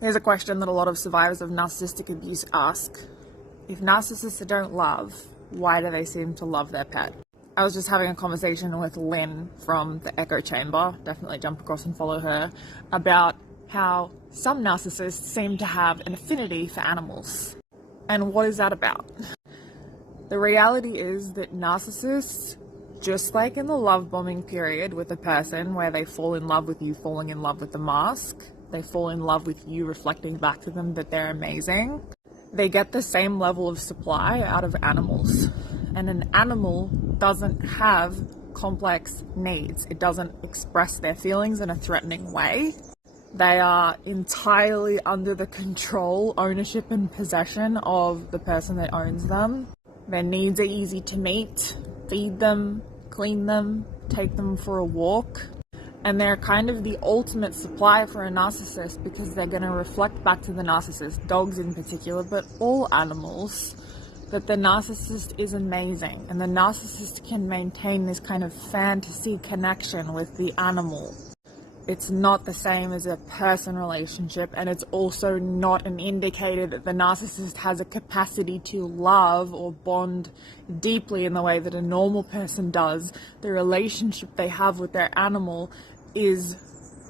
Here's a question that a lot of survivors of narcissistic abuse ask. If narcissists don't love, why do they seem to love their pet? I was just having a conversation with Lynn from the Echo Chamber, definitely jump across and follow her, about how some narcissists seem to have an affinity for animals. And what is that about? The reality is that narcissists, just like in the love bombing period with a person where they fall in love with you falling in love with the mask, they fall in love with you reflecting back to them that they're amazing, they get the same level of supply out of animals. And an animal doesn't have complex needs. It doesn't express their feelings in a threatening way. They are entirely under the control, ownership, and possession of the person that owns them. Their needs are easy to meet. Feed them, clean them, take them for a walk. And they're kind of the ultimate supply for a narcissist because they're going to reflect back to the narcissist, dogs in particular, but all animals, that the narcissist is amazing. And the narcissist can maintain this kind of fantasy connection with the animal. It's not the same as a person relationship, and it's also not an indicator that the narcissist has a capacity to love or bond deeply in the way that a normal person does. The relationship they have with their animal is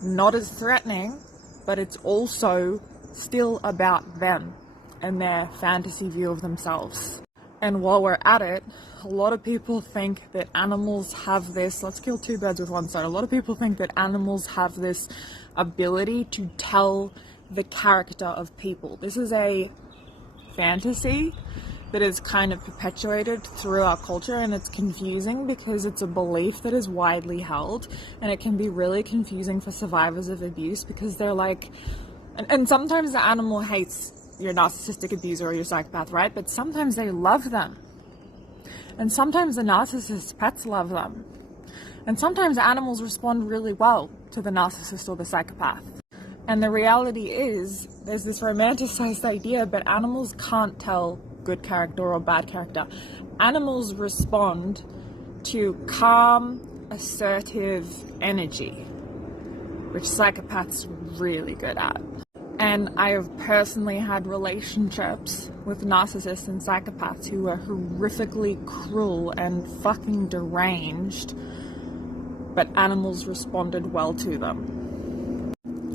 not as threatening, but it's also still about them and their fantasy view of themselves. And while we're at it, a lot of people think that animals have this, let's kill two birds with one stone. A lot of people think that animals have this ability to tell the character of people. This is a fantasy that is kind of perpetuated through our culture, and it's confusing because it's a belief that is widely held, and it can be really confusing for survivors of abuse because they're like, and sometimes the animal hates your narcissistic abuser or your psychopath, right? But sometimes they love them. And sometimes the narcissist's pets love them. And sometimes animals respond really well to the narcissist or the psychopath. And the reality is, there's this romanticized idea, but animals can't tell good character or bad character. Animals respond to calm, assertive energy, which psychopaths are really good at. And I have personally had relationships with narcissists and psychopaths who are horrifically cruel and fucking deranged, but animals responded well to them.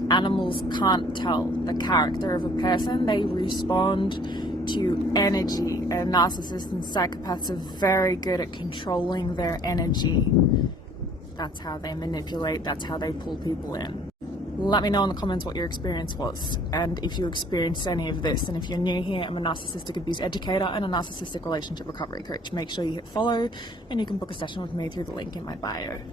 Animals can't tell the character of a person, they respond to energy, and narcissists and psychopaths are very good at controlling their energy. That's how they manipulate, that's how they pull people in. Let me know in the comments what your experience was, and if you experienced any of this. And if you're new here, I'm a narcissistic abuse educator and a narcissistic relationship recovery coach. Make sure you hit follow, and you can book a session with me through the link in my bio.